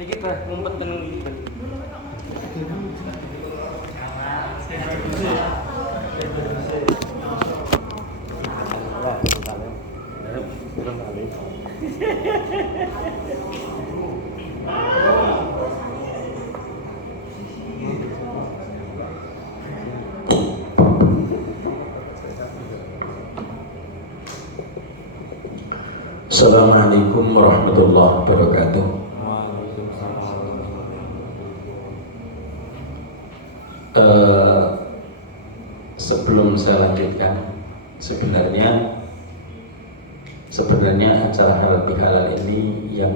Niki teh ngumpet teng iki. Assalamualaikum warahmatullahi wabarakatuh. Sebelum saya lanjutkan, sebenarnya acara halal bihalal ini yang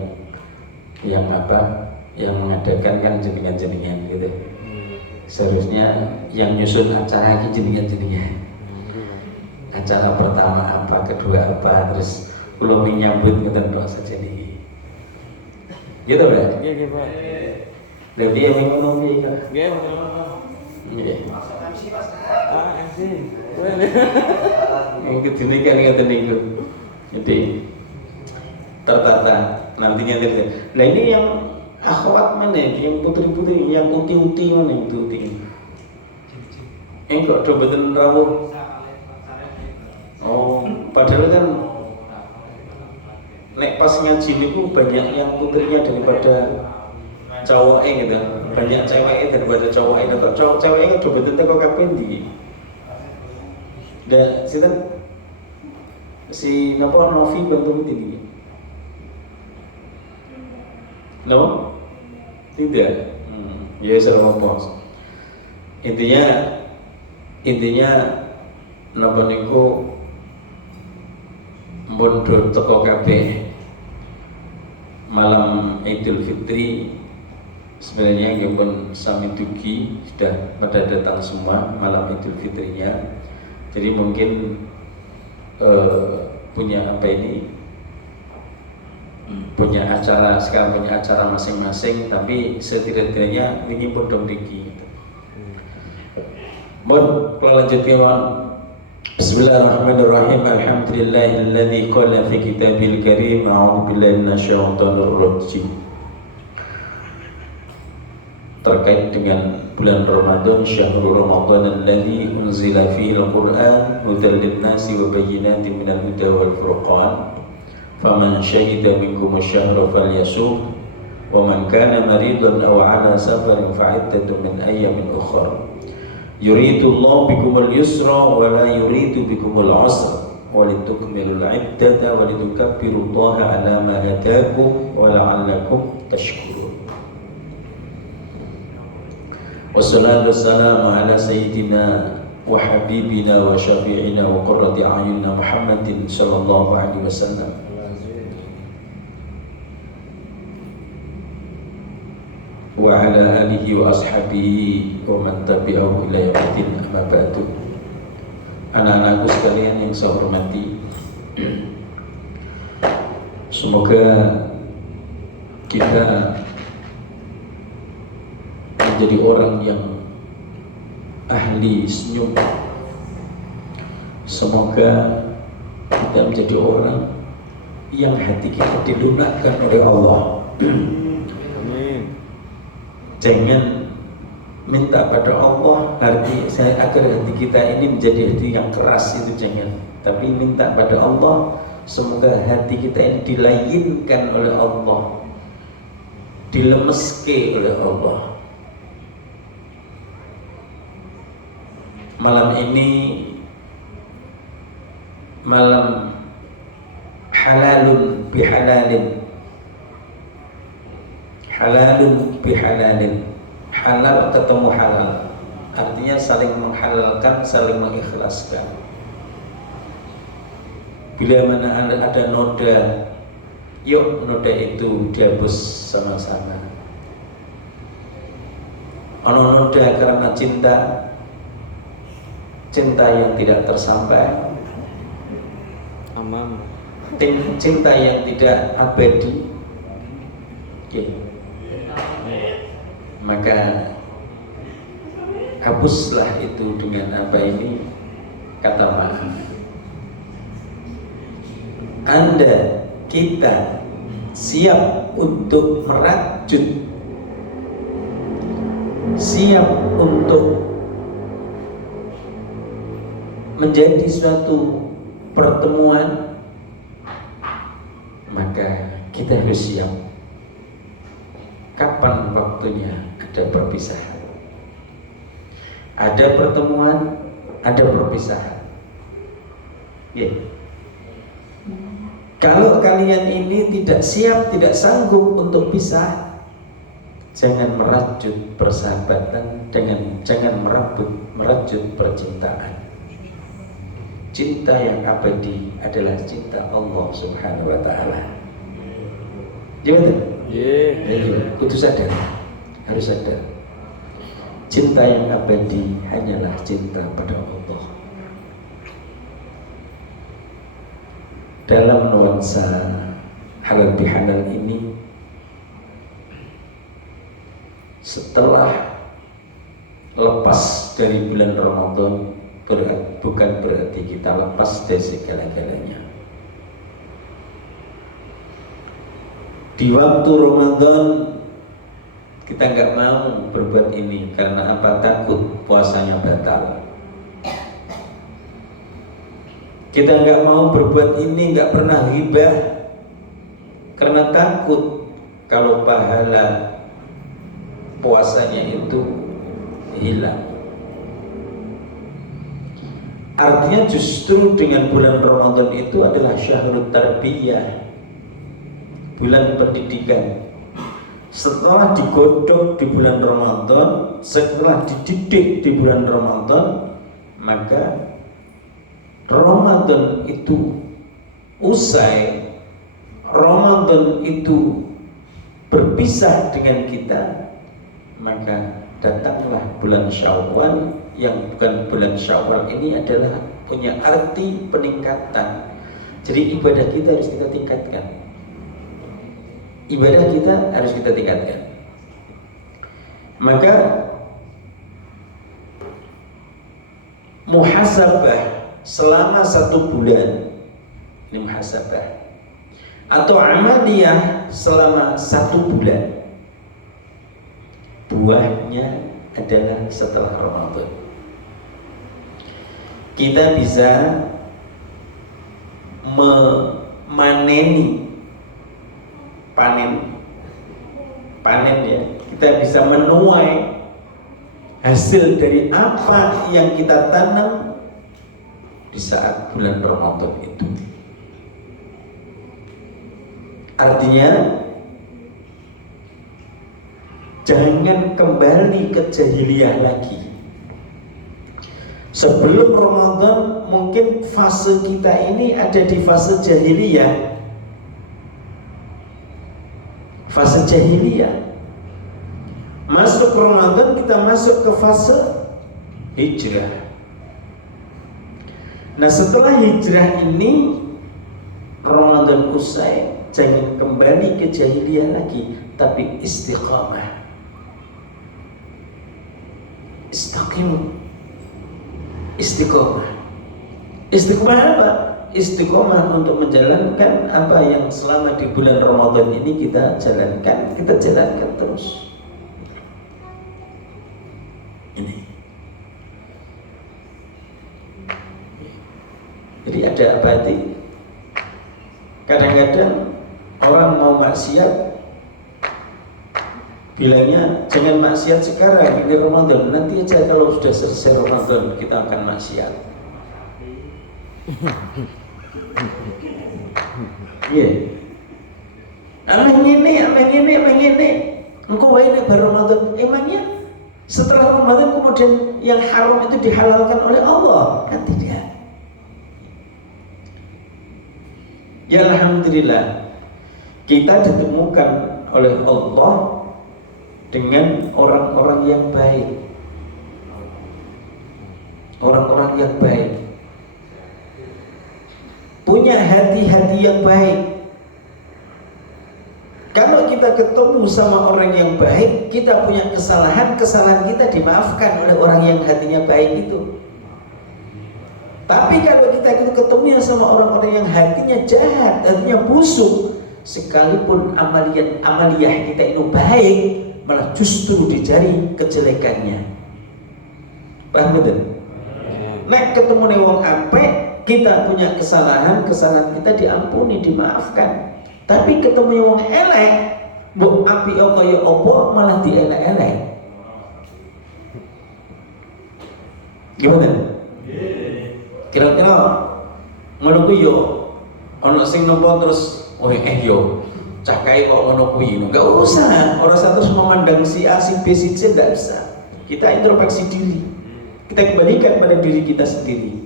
mengadakan kan jenengan gitu. Seharusnya yang nyusun acara ini jenengan. Acara pertama apa, kedua apa, terus belum menyambut ngeten doa saja nih. Gitu ya? Nggih, Pak. Dan dia ngomong iki kan. Nggih, Nggih. MC. Mungkin dini kan ngeten niku. Jadi tertata nantinya gitu. Nah ini yang akhwat mana, yang putri-putri, yang uti-uti mana itu uti. Engkau do mboten rawuh. Oh, padahal kan nek pas ngaji niku banyak yang putrinya daripada cowoknya gitu. Banyak ceweknya daripada cowoknya. Atau ceweknya do mboten teko kabeh ndi. Dan si napa Novi bantu ini. No? Tidak. Ya serba pos. Intinya napa niku mundur teko kabeh malam Idul Fitri. Sebenarnya nggih pun sami dugi sudah pada datang semua malam Idul Fitrinya. Jadi mungkin punya acara sekarang, punya acara masing-masing, tapi setidaknya ini pun dong diki. Mohon kalau lanjutkan. Bismillahirrahmanirrahim. Alhamdulillahilladzi qala fi kitabil karim a'udzu billahi minasyaitonir rajim. Terkait dengan bulan Ramadan, syahrul Ramadan alladzi unzila fihi al-Qur'an hudan lin-nasi wa bayyinatin minal huda wal furqan. Faman syahida minkum asy-syahra falyasum wa man kana maridan aw 'ala safarin fa'iddatun min ayyamin ukhra. Yuridullahu bikumul yusra wa la yuridu bikumul 'usra wa litukmilul 'iddata wa litukabbirullaha 'ala ma hadakum wa la'allakum tashkurun. Wassalatu wassalamu ala sayyidina wa habibina wa syafi'ina wa qurrati a'yunina Muhammadin sallallahu alaihi wasallam wa ala alihi wa ashabihi wa man tabi'ahu ila yaumiddin, amma ba'du. Anak-anakku sekalian yang saya hormati, semoga kita menjadi orang yang ahli senyum. Semoga kita menjadi orang yang hati kita dilunakkan oleh Allah. Jangan minta pada Allah agar hati kita ini menjadi hati yang keras, itu jangan. Tapi minta pada Allah semoga hati kita ini dilayinkan oleh Allah, dilemeske oleh Allah. Malam ini malam halalun bihalalin. Halalun bihalalin. Halal ketemu halal. Artinya saling menghalalkan, saling mengikhlaskan. Bila mana ada noda, yuk noda itu dihapus sama-sama. Ono noda karena cinta yang tidak tersampai, cinta yang tidak abadi. Maka hapuslah itu dengan kata maaf. Anda, kita siap untuk merajut, siap untuk menjadi suatu pertemuan, maka kita harus siap. Kapan waktunya ada perpisahan? Ada pertemuan, ada perpisahan. Yeah. Kalau kalian ini tidak siap, tidak sanggup untuk pisah, jangan merajut persahabatan, jangan merajut percintaan. Cinta yang abadi adalah cinta Allah Subhanahu wa Ta'ala. Ya betul? Iya. Kudu sadar, harus sadar. Cinta yang abadi hanyalah cinta pada Allah. Dalam nuansa halal bihalal ini, setelah lepas dari bulan Ramadan, bukan berarti kita lepas dari segala-galanya. Di waktu Ramadan kita nggak mau berbuat ini karena apa? Takut puasanya batal. Kita nggak mau berbuat ini, nggak pernah ghibah karena takut kalau pahala puasanya itu hilang. Artinya justru dengan bulan Ramadan itu adalah syahrul tarbiyah, bulan pendidikan. Setelah digodok di bulan Ramadan, setelah dididik di bulan Ramadan, maka Ramadan itu usai, Ramadan itu berpisah dengan kita, maka datanglah bulan Syawal, yang bukan bulan Syawal ini adalah punya arti peningkatan. Jadi ibadah kita harus kita tingkatkan. Ibadah kita harus kita tingkatkan. Maka muhasabah selama 1 bulan, ini muhasabah, atau amaliyah selama 1 bulan, buahnya adalah setelah Ramadan. Kita bisa memaneni, panen ya, kita bisa menuai hasil dari apa yang kita tanam di saat bulan Ramadan itu. Artinya jangan kembali ke jahiliyah lagi. Sebelum Ramadan mungkin fase kita ini ada di fase jahiliyah. Fase jahiliyah. Masuk Ramadan kita masuk ke fase hijrah. Nah, setelah hijrah ini, Ramadan usai, jangan kembali ke jahiliyah lagi, tapi istiqamah. Istiqamah. Istiqomah. Istiqomah apa? Istiqomah untuk menjalankan apa yang selama di bulan Ramadan ini kita jalankan terus. Ini. Jadi ada apa itu? Kadang-kadang orang mau maksiat, bilangnya jangan maksiat sekarang, ini Ramadan, nanti aja kalau sudah selesai Ramadan kita akan maksiat. Iya. Ameng ini. Engkau wae nek bar Ramadan, emangnya setelah Ramadan kemudian yang haram itu dihalalkan oleh Allah? Kan tidak. Ya alhamdulillah, kita ditemukan oleh Allah dengan orang-orang yang baik. Orang-orang yang baik punya hati-hati yang baik. Kalau kita ketemu sama orang yang baik, kita punya kesalahan kita dimaafkan oleh orang yang hatinya baik itu. Tapi kalau kita ketemu sama orang-orang yang hatinya jahat, hatinya busuk, sekalipun amaliyah kita itu baik, malah justru dicari kejelekannya. Paham betul? Nek ketemu nih wong apik, kita punya kesalahan kita diampuni, dimaafkan. Tapi ketemu wong elek, mbok apik kaya apa malah dielek-elek. Gimana? Kira-kira ngono kuwi yo ana sing nampa terus yo cakai kok ngono kuwi. Enggak usah, ora usah terus memandang si A, si B, si C, enggak bisa. Kita introspeksi diri. Kita kembalikan pada diri kita sendiri.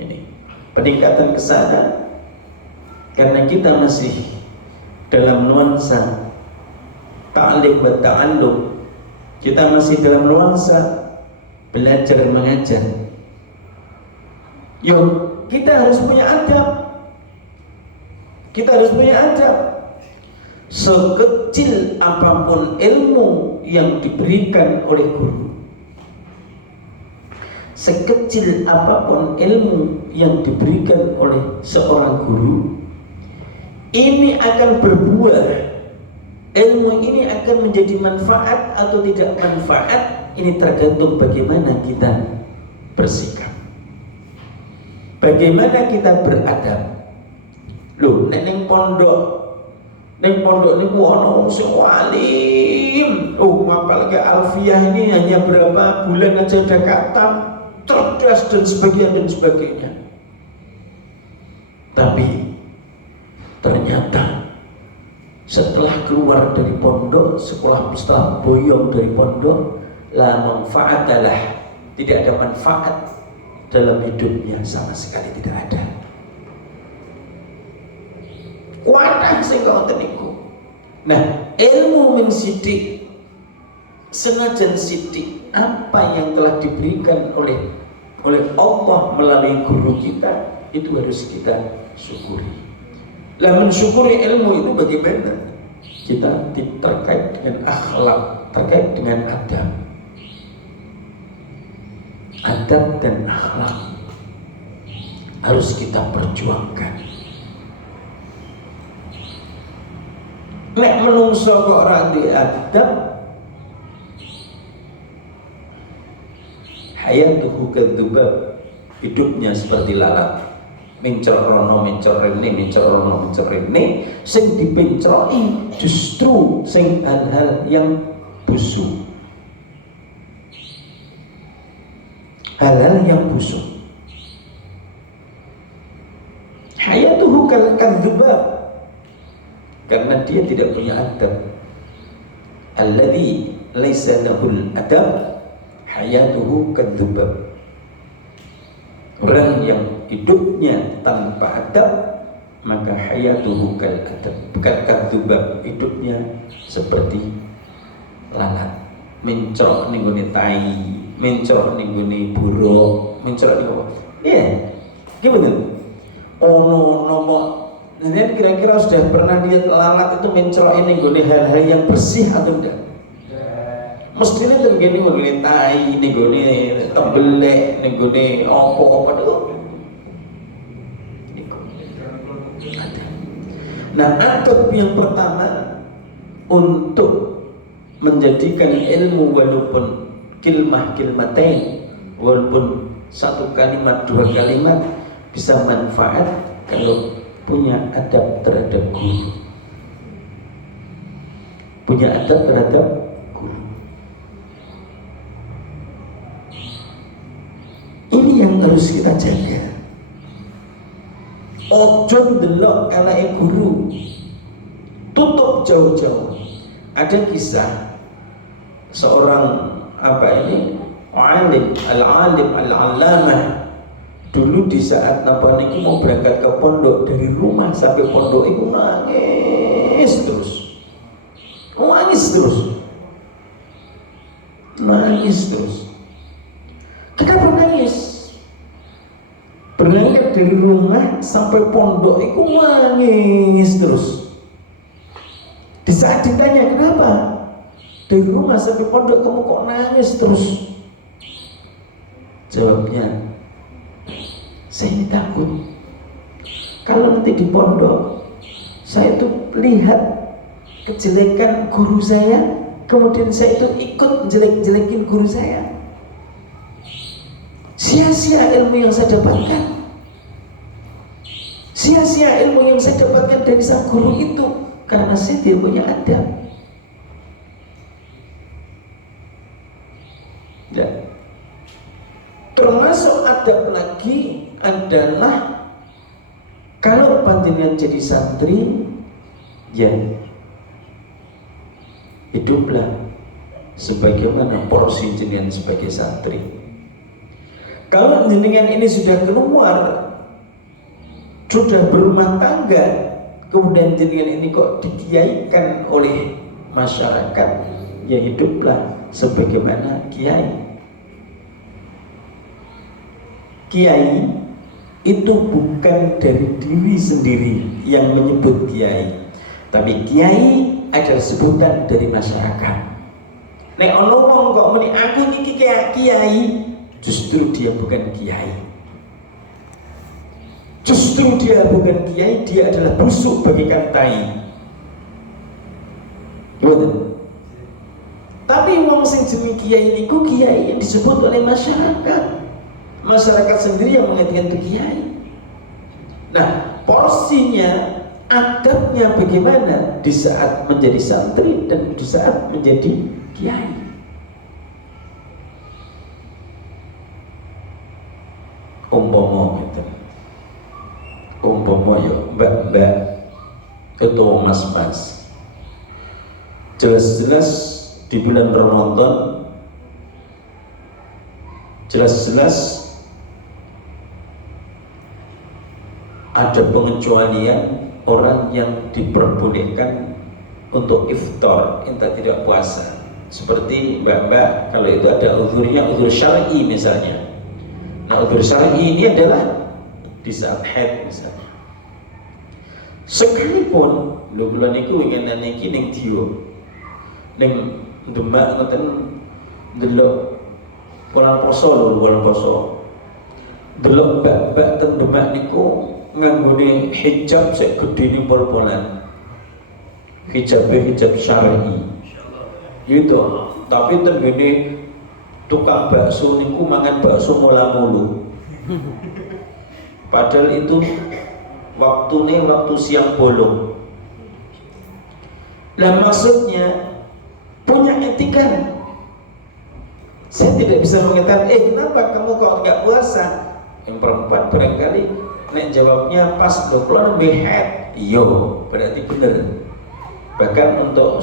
Ini peningkatan ke sana karena kita masih dalam nuansa ta'lim wa ta'allum. Kita masih dalam nuansa belajar mengajar. Yuk, kita harus punya adab. Kita harus punya adab. Sekecil apapun ilmu yang diberikan oleh guru, sekecil apapun ilmu yang diberikan oleh seorang guru, ini akan berbuah. Ilmu ini akan menjadi manfaat atau tidak manfaat. Ini tergantung bagaimana kita bersikap, bagaimana kita beradab. Loh, neng pondok niku ana wong sing alim. Oh, apalagi Alfiyah ini hanya berapa bulan aja udah khatam, cerdas dan sebagainya. Tapi ternyata setelah keluar dari pondok, setelah boyong dari pondok, la manfaatalah, tidak ada manfaat dalam hidupnya, sama sekali tidak ada. Wadah sing ngoten niku. Nah, ilmu min sidik, senajan sidik apa yang telah diberikan oleh Allah melalui guru kita, itu harus kita syukuri. Lah mensyukuri ilmu itu bagaimana? Kita terkait dengan akhlak, terkait dengan adab. Adab dan akhlak harus kita perjuangkan. Nek menungso kok ora di adab, hayatuhu kadzubab, hidupnya seperti lalat, mincer rono mincer rene, sing dipencroki justru sing hal-hal yang busuk, hal-hal yang busuk. Hayatuhu kadzubab, karena dia tidak punya adab. Alladzi laisa lahul adab hayatuhu kadzubab. Orang yang hidupnya tanpa adab, maka hayatuhu kal adab, bukan kadzubab, hidupnya seperti lalat, mencrok ning gone tai, mencrok ning gone buruk, mencrok ning apa? Iya. Gimana? Ono nomo. Nah, kira-kira sudah pernah lihat lalat itu mencrok ini gone hal-hal yang bersih atau enggak? Mestinya tuh gini gone tai, nih gone tembelek, nih gone apa itu. Nah, adab yang pertama untuk menjadikan ilmu walaupun kilmatain, walaupun satu kalimat, dua kalimat bisa manfaat kalau punya adab terhadap guru, punya adab terhadap guru. Ini yang harus kita jaga. Ojo ndelok eleke guru, tutup jauh-jauh. Ada kisah seorang alim al-allamah. Dulu di saat napa niki mau berangkat ke pondok, dari rumah sampai pondok itu nangis terus. Kenapa nangis? Berangkat dari rumah sampai pondok itu nangis terus. Di saat ditanya kenapa dari rumah sampai pondok kamu kok nangis terus, jawabnya, saya takut kalau nanti di pondok Saya itu lihat kejelekan guru saya, kemudian saya itu ikut jelek-jelekin guru saya. Sia-sia ilmu yang saya dapatkan. Sia-sia ilmu yang saya dapatkan dari sang guru itu, karena saya tidak punya adab. Ya. Termasuk adab lagi adalah kalau panjenengan jadi santri, ya hiduplah sebagaimana porsi jenengan sebagai santri. Kalau jenengan ini sudah keluar, sudah berumah tangga, kemudian jenengan ini kok dikiaikan oleh masyarakat, ya hiduplah sebagaimana kiai. Kiai itu bukan dari diri sendiri yang menyebut kiai, tapi kiai adalah sebutan dari masyarakat. Nek ono wong kok muni aku iki kiai, justru dia bukan kiai. Justru dia bukan kiai, dia adalah busuk bagaikan tai. Betul. Tapi wong sing jeneng kiai niku kiai yang disebut oleh masyarakat. Masyarakat sendiri yang mengertikan itu kiai. Nah, porsinya, adabnya bagaimana di saat menjadi santri dan di saat menjadi kiai. Umpama gitu. Umpama ya mbak-mbak itu mas-mas. Jelas-jelas di bulan Ramadan, jelas-jelas ada pengecualian orang yang diperbolehkan untuk iftar, entah tidak puasa. Seperti mbak-mbak, kalau itu ada uzurnya, uzur syar'i misalnya. Nah, uzur syar'i ini adalah di saat haid misalnya. Sekalipun lho kula niku winginan iki ning Dio, ning Demak ngoten delok bulan poso lho, bulan poso. Delok mbak-mbak teng Demak niku nganggone hijab sek gedene pol-polan. Hijab syar'i. Gitu. Tapi tenggene tukang bakso niku mangan bakso mula-mulu. Padahal itu waktu siang bolong. Lah maksudnya punya etika. Saya tidak bisa mengatakan, kenapa kamu kok nggak puasa? Yang perempuan barangkali nek jawabnya pas dokter lebih head, iyo berarti benar. Bahkan untuk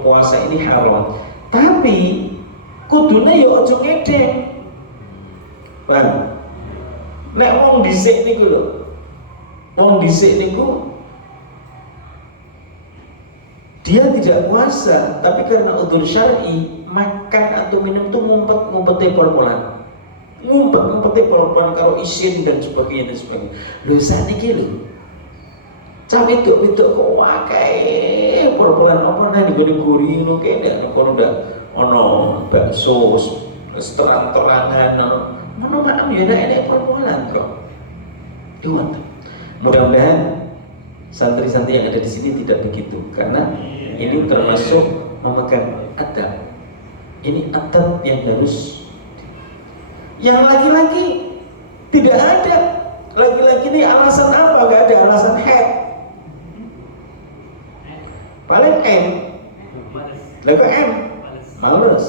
puasa ini haram. Tapi kudune yo ojo ngedeng. Bang, nek wong dhisik niku lho. Wong dhisik niku dia tidak puasa, tapi karena udzur syar'i makan atau minum itu ngumpet pol-polan. Ngumpet pol-polan karo isin dan sebagainya. Lho saniki lho. Cah wedok kok akeh pol-polan apa nang nggone guri ngono kene kono ndak ana bakso terang-terangan ngono makan ya enek pol-polan kok. Diwat. Mudah-mudahan santri-santri yang ada di sini tidak begitu, karena ini termasuk memegang adab. Ini adab yang harus. Yang laki-laki tidak ada. Laki-laki ini alasan apa? Gak ada alasan head. Paling M. Lagu M. Males.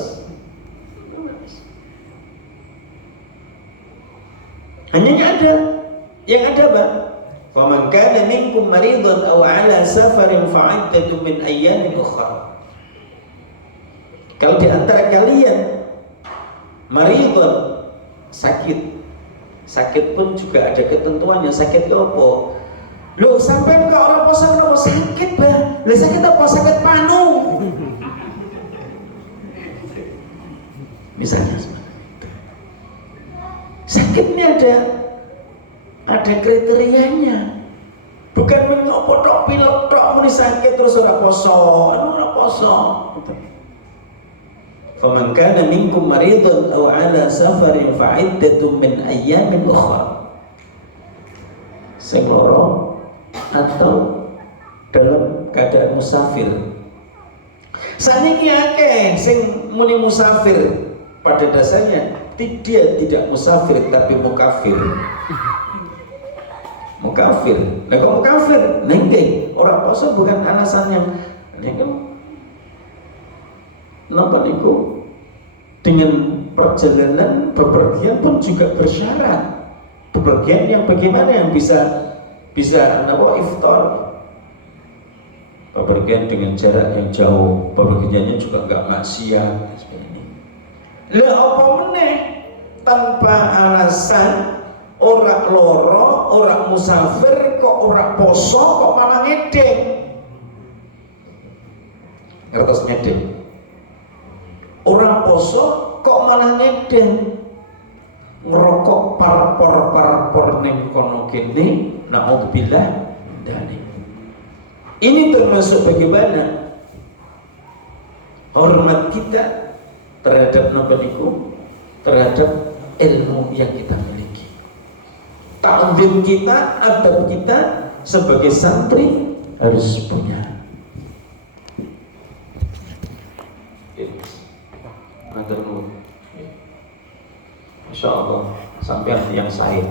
Hanya ada. Yang ada apa? Faman kana minkum maridan aw ala safarin fa'iddatun min ayyamin ukhra. Kalau di antara kalian maridan, sakit pun juga ada ketentuannya. Sakit apa? Loh, sampai ke orang poso kenapa sakit, Bah? Lah sakit apa? Sakit panu. Misalnya sakitnya ada kriterianya. Bukan mengopo tok pilek tok muni sakit terus ora poso. Ora poso. Faman kana minkum maridan aw ala safarin fa'iddatun min ayyamin ukhra. Sing loro atau dalam keadaan musafir. Saniki akeh sing muni musafir, pada dasarnya dia tidak musafir tapi mukafir. Mukafir. Nah kok mukafir? Nengke orang poso bukan alasannya. Nengke napa niku dengan perjalanan bepergian pun juga bersyarat. Bepergian yang bagaimana yang bisa napa iftar? Bepergian dengan jarak yang jauh, bepergiannya juga enggak maksiat seperti ini. Lah apa meneh tanpa alasan, ora loro, ora musafir, kok ora poso, kok malah ngedeng. Ngertos ngedeng? Ora poso, kok malah ngedeng. Ngerokok parpor ning kono kene, naudzubillah dari. Ini termasuk bagaimana hormat kita terhadap napa niku, terhadap ilmu yang kita miliki. Ta'zim kita, adab kita sebagai santri harus punya. Masya Allah, sampai yang saya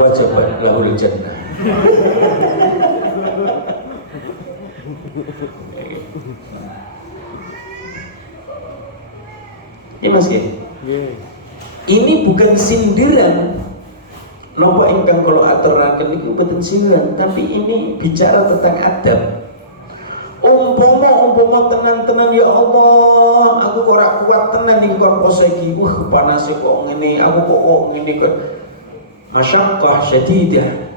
wajibat lahul jannah. Ya Mas ya? Ini bukan sindiran. Nopo ingkang kalau aturaken niku boten sindiran, tapi ini bicara tentang adab. Umpama tenan-tenan ya Allah, aku kok ora kuat tenan iki kok poso iki. Panase kok ngene, aku kok ngene kok. Masyaqqah syadidah.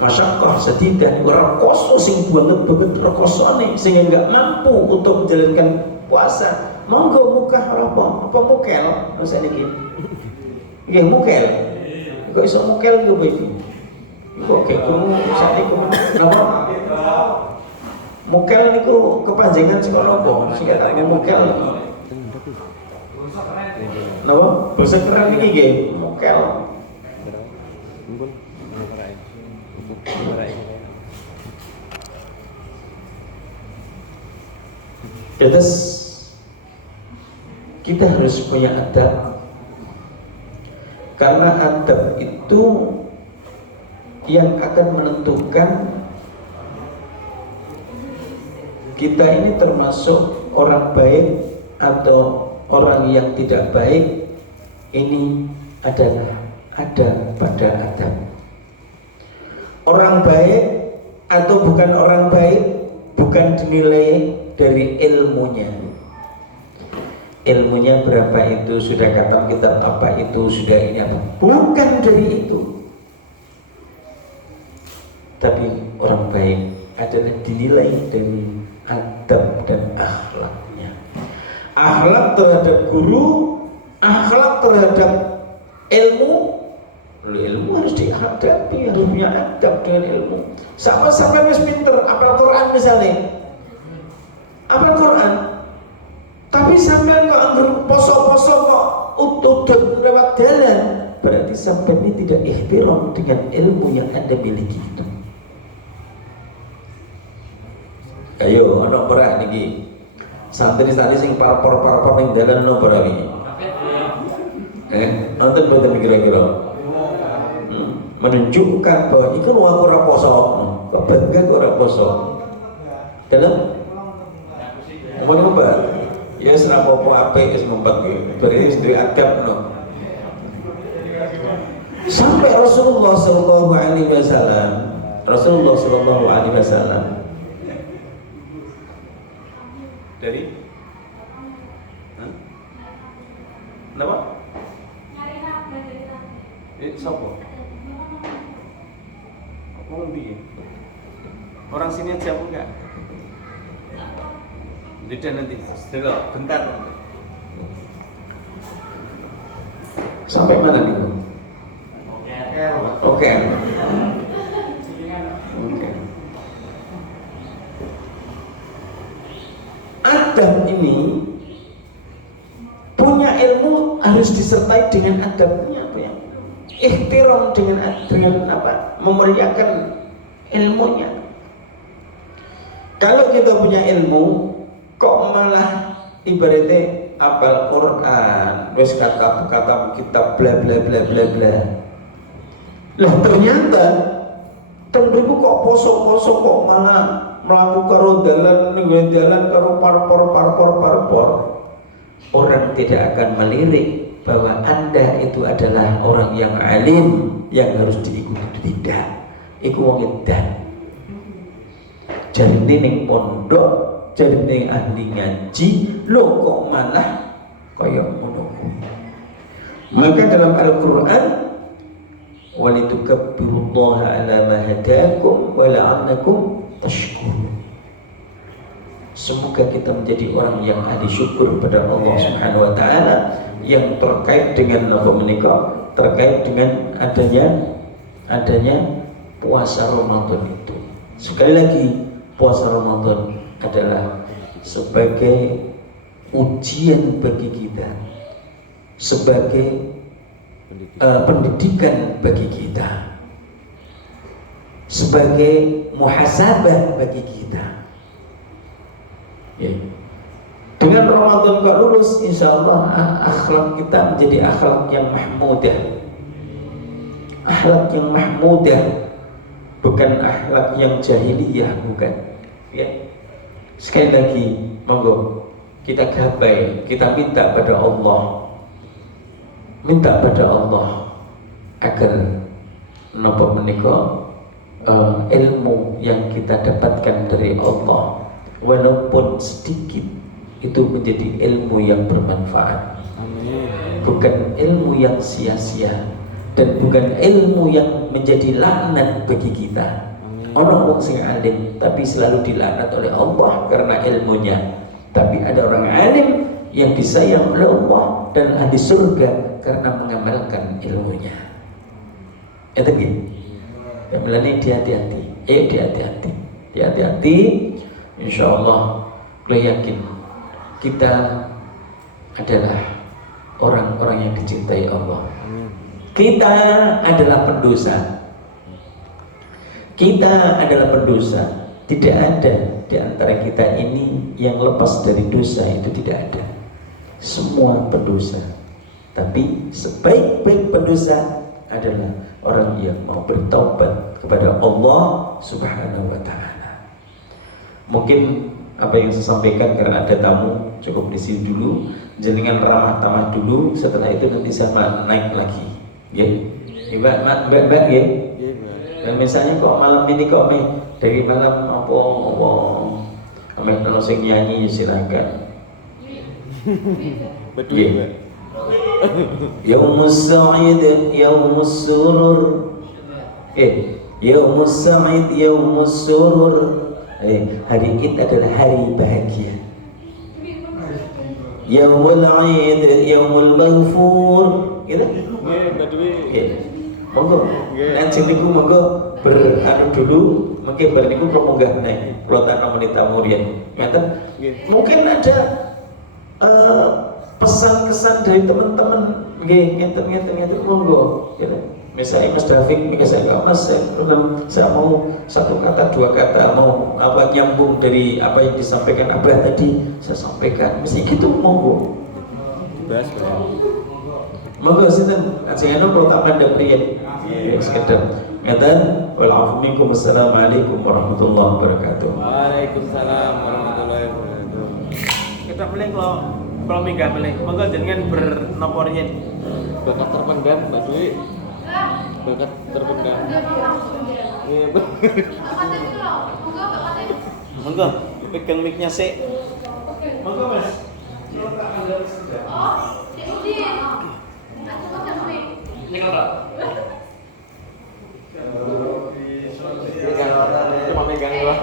Masyaqqah syadidah ora koso sing banget rekosone sehingga enggak mampu untuk menjalankan puasa. Monggo mukah apa mukel masa niki. Nggih mukel. Kok iso mukel yo iki. Kok kamu sakniku napa? Mukel niku kepanjangan saka napa? Sing katanya mukel. Napa? Basa keren iki nggih, mukel. Terus kita harus punya adab, karena adab itu yang akan menentukan kita ini termasuk orang baik atau orang yang tidak baik. Ini adalah ada pada adab. Orang baik atau bukan orang baik bukan dinilai dari ilmunya. Ilmunya berapa itu, sudah khatam kitab apa itu, sudah ini apa, bukan dari itu. Tapi orang baik adalah dinilai dari adab dan akhlaknya. Akhlak terhadap guru, akhlak terhadap ilmu. Ilmu harus dihadapi, harus punya adab dengan ilmu. Sama-sama wis pinter, apal Quran misalnya, apal Quran, tapi sampai kok anggur poso-poso kok utut lewat jalan, berarti sampai ini tidak ihtiram dengan ilmu yang Anda miliki itu. Ayo, ana perak niki. Santri-santri sing parpor-parpor ning dalan ana perak iki. Nonton boten kira-kira. Menunjukkan bahwa itu aku ora poso. Kok bangga kok ora poso. Dalam ngomong apa? Ya serapopo apik wis ngumpet iki. Beris duwe adab no. Sampai Rasulullah sallallahu alaihi wasallam dari kenapa? Siapa? Mau bikin? Orang sini aja enggak? Tidak nanti, setelah bentar. Sampai mana nih? Oke. Adab ini punya ilmu harus disertai dengan adabnya, apa ya? ihtiram dengan apa? Memuliakan ilmunya. Kalau kita punya ilmu, kok malah ibaratnya apal Quran, wis kata kitab bla bla bla bla bla. Lah ternyata tentu kok poso-poso kok malah melakukan karo dalan karo parpor. Orang tidak akan melirik bahwa Anda itu adalah orang yang alim yang harus diikuti. Tidak. Iku wong edan. Jarine ning pondok, jarine ahli ngaji, lo kok malah kaya ngono. Maka dalam Al-Qur'an walitukabbirullaha ala ma hadakum wa la'allakum tashkurun. Semoga kita menjadi orang yang ahli syukur pada Allah Subhanahu wa taala yang terkait dengan apa menikah, terkait dengan adanya puasa Ramadan itu. Sekali lagi, puasa Ramadan adalah sebagai ujian bagi kita, sebagai pendidikan bagi kita, sebagai muhasabah bagi kita. Ya. Dengan Ramadan kok lulus, insya Allah akhlak kita menjadi akhlak yang mahmudah. Akhlak yang mahmudah, bukan akhlak yang jahiliyah, bukan. Ya. Sekali lagi, monggo kita gapai, kita minta pada Allah, agar napa menika ilmu yang kita dapatkan dari Allah, walaupun sedikit, itu menjadi ilmu yang bermanfaat. Amin. Bukan ilmu yang sia-sia dan bukan ilmu yang menjadi laknat bagi kita. Orang sing alim tapi selalu dilaknat oleh Allah karena ilmunya. Tapi ada orang alim yang disayang oleh Allah dan ahli surga karena mengamalkan ilmunya. Itu gitu. Ya melani hati-hati. Hati-hati. Insyaallah gue yakin kita adalah orang-orang yang dicintai Allah. Kita adalah pendosa. Tidak ada di antara kita ini yang lepas dari dosa, itu tidak ada. Semua pendosa. Tapi sebaik-baik pendosa adalah orang yang mau bertaubat kepada Allah Subhanahu wa taala. Mungkin apa yang saya sampaikan karena ada tamu cukup di sini dulu, jenengan ramah tamah dulu, setelah itu nanti saya naik lagi. Ya. Mbak ya. Dan misalnya kok malam ini kok dari malam apa kalau sing nyanyi silakan. Betul ya. Yaumus Sa'id, Yaumus Surur. Yaumus Sa'id, Yaumus Surur. Hari Id adalah hari bahagia. Yaumul Aid, Yaumul Maghfur. Gitu? Monggo, nanti niku monggo beranu dulu, mungkin berniku kok munggah naik pelotan wanita murian. Mungkin ada pesan-kesan dari teman-teman, ngeten monggo. Misalnya Mas David, misalnya Mas, saya mau satu kata, dua kata, mau apa nyambung dari apa yang disampaikan Abah tadi, saya sampaikan. Mesti gitu monggo. Monggo sinten, ajengane kalau tak mandek priye. Sekedar ngeten, wal minkum, assalamualaikum warahmatullahi wabarakatuh. Waalaikumsalam warahmatullahi wabarakatuh. Kita boleh kalau minggat boleh. Monggo jenengan bernapa riyen? Bakat terpendam Mbak Dwi. Bakat terpendam. Iya, monggo, pegang mic-nya sik. Monggo Mas. Oh, ini kalau cuma pegang doang.